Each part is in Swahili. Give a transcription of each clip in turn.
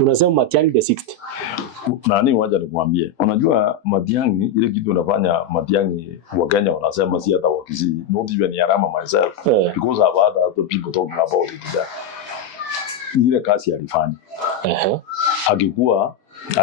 Unasema Matiang'i the 6th. Nani wacha nikwambie. Unajua Matiang'i ile kitu unafanya Matiang'i wa Kenya wanasema si hata wakisi. Not even Arama myself. Because I've had other people talking about it there. Ile kazi alifanya. Akikuwa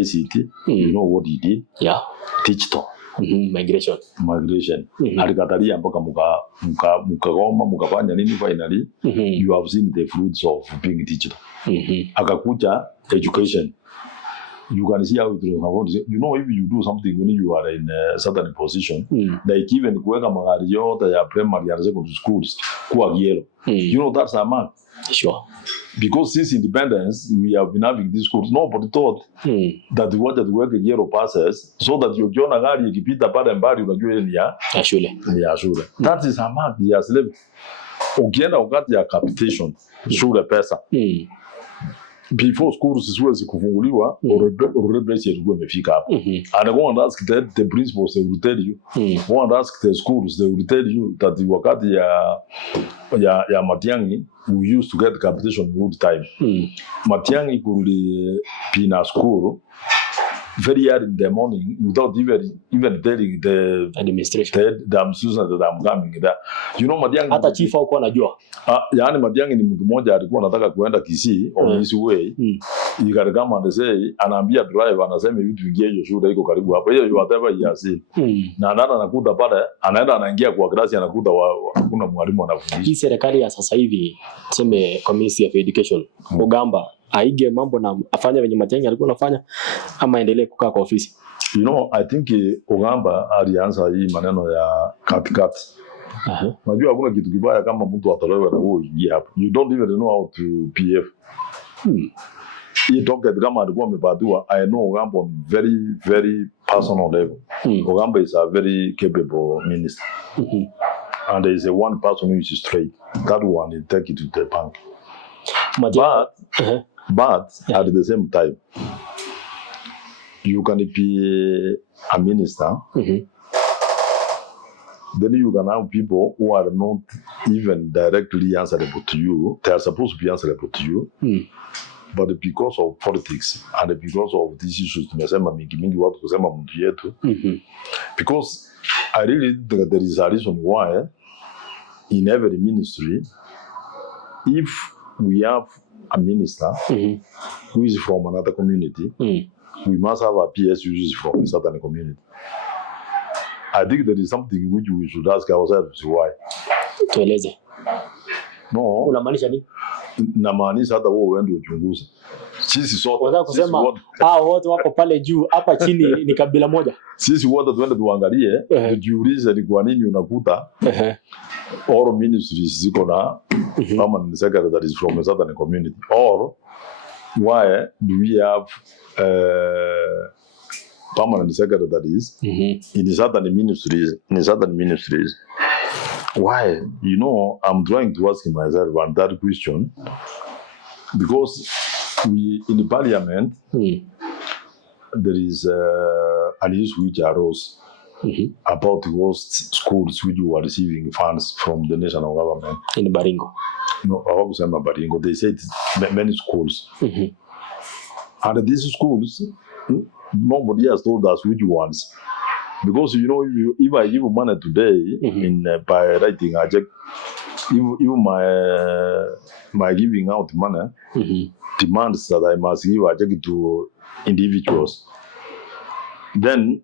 ICT, you know what he did? Yeah. Digital. Migration. Alikatalia mpaka mkagoma mkafanya nini finally? You have seen the fruits of being digital. Akakuja education. You can see how it was. You know, if you do something when you are in a certain position, like even kuweka magari yote ya primary and secondary schools kuwa yellow. You know that's a mark. Sure. Because since independence, we have been having these schools. Nobody thought that we wanted to work a yellow passes so that you ukiona gari ikipita pale mbali unajua ile ni ya shule. Ya shule. That is a mark. He has left. Ukienda wakati ya capitation, shule pesa. Before schools siwezi kufunguliwa, already ilikuwa imefika hapo. And go and ask the principals, they will tell you. Go and ask the schools, they will tell you that wakati ya Matiang'i, we used to get capitation good time. Matiang'i could be in a school very early in the morning without even telling the administration that I'm coming there. You know Matiang'i hata chief huko anajua. Yani Matiang'i ni mtu mmoja alikuwa anataka kuenda Kisii on his way. Kama anasema anaambia driver anasema vitu vingie hiyo shule iko karibu hapa. Hiyo whatever he has seen. Na ndio anakuta pale, anaenda anaingia kwa klasi anakuta hakuna mwalimu anafundisha. Hii serikali ya sasa hivi tuseme Commission of Education Ogamba aige mambo na afanye venye Matiang'i alikuwa anafanya ama endelee kukaa kwa ofisi. You know, I think Ogamba alianza hii maneno ya cut. Unajua hakuna kitu kibaya kama mtu atolewe na wewe ingia hapo. You don't even know how to PF. Hii toke kama alikuwa amepatiwa, I know Ogamba on very very personal level. Ogamba is a very capable minister. And there is a one person who is straight. That one will take it to the bank. But at the same time, you can be a minister. Then you can have people who are not even directly answerable to you. They are supposed to be answerable to you. But because of politics and because of these issues, because I really think that there is a reason why in every ministry, if we have a minister who is from another community, we must have a PS who is from a certain community. I think there is something which we should ask ourselves why. Tueleze. No. Unamaanisha nini? Namaanisha hata wewe uende uchunguze. Sisi sote. Unataka kusema wote wako pale juu, hapa chini ni kabila moja. Sisi wote tuende tuangalie, tujiulize ni kwa nini unakuta all ministries ziko na permanent secretary that is from a certain community, or why do we have permanent secretary that is in certain ministries. Why? You know, I'm trying to ask myself one that question because we in the parliament there is an issue which arose about those schools which were receiving funds from the national government in Baringo. No, I hope some Baringo. They said many schools, and these schools nobody has told us which ones. Because you know, if I give money today in by writing, I check even my giving out money demands that I must give. I check it to individuals. Then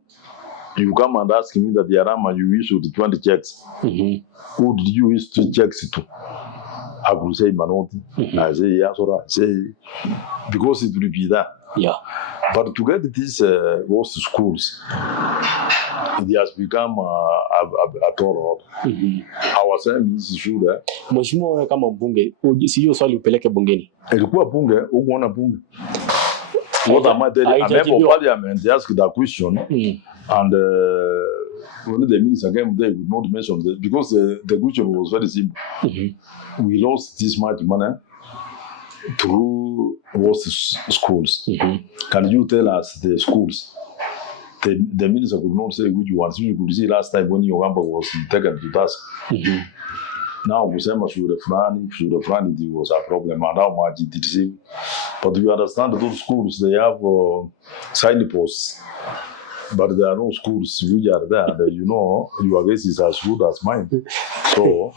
you come and ask me that the Arama you issued 20 checks. Who did you issue checks to? I could say Manoti. I say yes, or I say because it will be that. Yeah. But to get these those schools, it has become a toro. Our same is shule. Mheshimiwa wewe kama mbunge, sio swali upeleke bungeni. Ilikuwa bunge, unaona bunge. What am I telling? A member of parliament asked that question, and when the minister came, they would not mention that because the question was very simple. We lost this much money through those schools. Can you tell us the schools? The minister could not say which ones. You could see last time when Ogamba was taken to task. Now, Musema should have run, there was a problem, and how much it received. But you understand those schools, they have signposts. But there are no schools which are there that you know your guess is as good as mine. So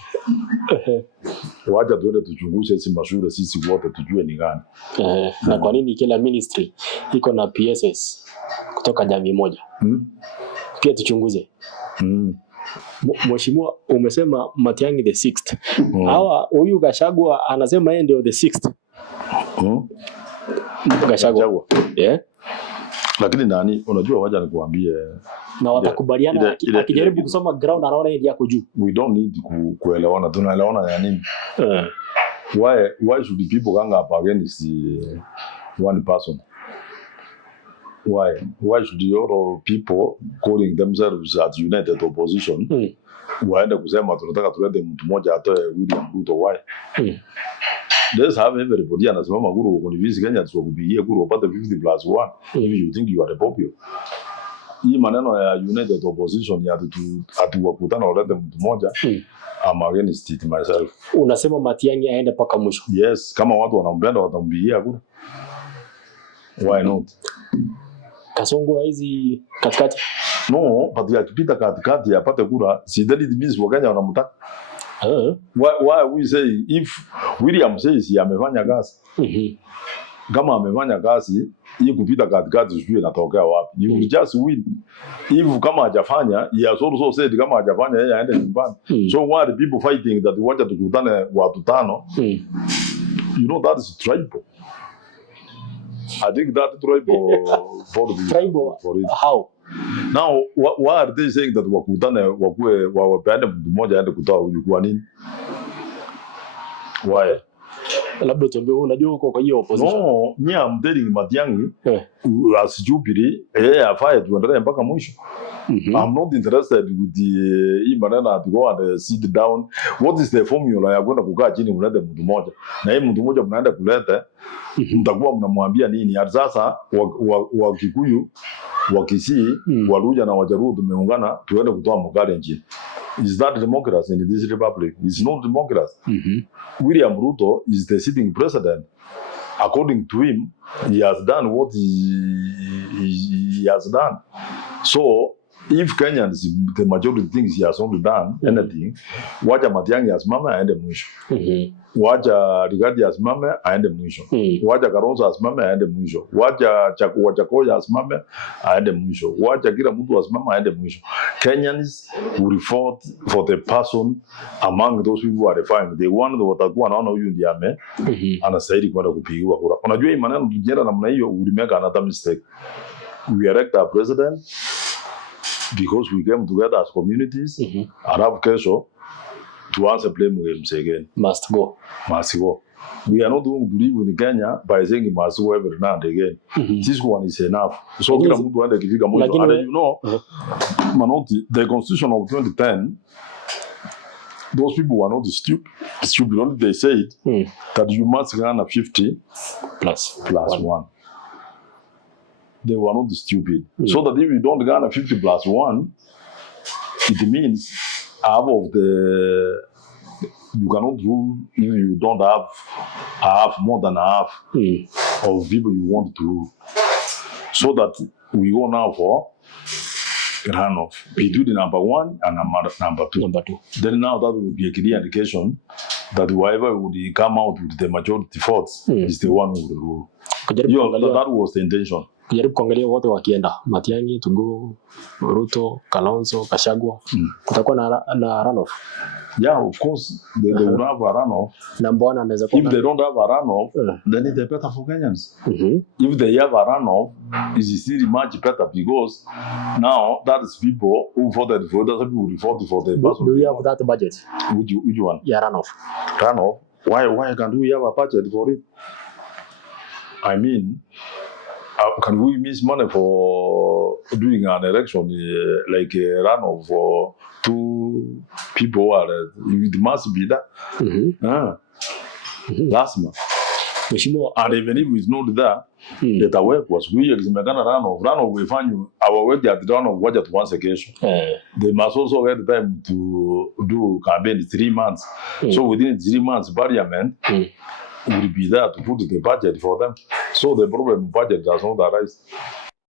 wacha tuende tuchunguze hizi mashule sisi wote tujue ni gani. Na kwa nini kila ministry iko na PSS kutoka jamii moja? Pia tuchunguze. Mheshimiwa, umesema Matiang'i the 6th. Hawa huyu Gachagua anasema yeye ndio the 6th. Gachagua. Yeah. Lakini nani unajua wacha nikuambie na watakubaliana akijaribu kusoma ground anaona yeye yako juu. We don't need kuelewana, tunaelewana ya nini? Why should the people gang up against one person? Why should the other people calling themselves as united opposition waende kusema tunataka tulete mtu mmoja atoe William Ruto? Why? Let's have everybody anasimama guru kwa visi Kenya tukupigie guru upate 50+1 if you think you are a popular. Hii maneno ya united opposition ya atuwakutana walete mtu mmoja, I'm against it myself. Unasema Matiang'i aende paka mwisho? Yes, kama watu wanampenda watampigia guru. Why not? Kasongo hizi katikati? No, but yakipita katikati apate kura, si that it means Wakenya wanamtaka. Why we say if William says amefanya kazi, kama amefanya kazi hii kupita katikati sijui inatokea wapi. You will just win. If kama hajafanya, he has also said kama hajafanya yeye aende nyumbani. So why are the people fighting that wacha tukutane watu tano? You know that is tribal. I think that tribal for it. How? Now, why are they saying that wakutane wakue wapeane mtu mmoja aende kutoa huyu kwa nini? Why? Labda tuambie unajua uko kwa hiyo opposition. No, I'm telling Matiang'i as Jubilee afai tuendelee mpaka mwisho. I'm not interested with the maneno to go and sit down. What is the formula ya kwenda kukaa chini mlete mtu mmoja? Na yeye mtu mmoja mnaenda kuleta mtakuwa mnamwambia nini? Hata sasa wa Kikuyu, wa Kisii, Waluja na Wajaruo tumeungana tuende kutoa Mugari nchini. Is that democracy in this republic? It's not democracy. William Ruto is the sitting president. According to him, he has done what he has done. So, if Kenyans, the majority thinks he has only done anything, wacha Matiang'i asimame aende mwisho. Wacha Rigathi asimame aende mwisho. Wacha Kalonzo asimame aende mwisho. Wacha Chakoya asimame aende mwisho. Wacha kila mtu asimame aende mwisho. Kenyans will vote for the person among those people who are defined. The one that watakuwa naona huyu ndiye anastahili kwenda kupigiwa kura. Unajua hii maneno tukienda namna hiyo we make another mistake. We elect our president because we came together as communities. Alafu kesho tuanze blame games again. Must go. We are not going to live in Kenya by saying must go every now and again. This one is enough. So kila mtu aende kifika mwisho. And you know, Manoti, the constitution of 2010, those people were not stupid. Only they said that you must run a 50 plus 1. They were not stupid. So that if you don't run a 50+1, it means half of you cannot rule if you don't have more than half of people you want to rule. So that we go now for runoff between the number 1 and number 2. Then now that will be a clear indication that whoever would come out with the majority votes is the one who will rule. That was the intention. Kujaribu kuangalia wote wakienda Matiang'i, Tugo, Ruto, Kalonzo, Gachagua, kutakuwa na runoff. Yeah, of course they will have a runoff. Number 1 anaweza kuwa. If they don't have a runoff, then it's better for Kenyans. If they have a runoff, it's still much better because now that is people who voted for other people who voted for the person. Do you have that budget? Which one? Yeah, runoff. Runoff? Why can't we have a budget for it? I mean, can we miss money for doing an election like a runoff for 2 people? It must be that. Last month. And even if it's not that, that work was weird. Runoff, we find our work at the runoff budget once again. They must also get time to do campaign 3 months. So within 3 months, parliament will be there to put the budget for them. So the problem budget does not arise.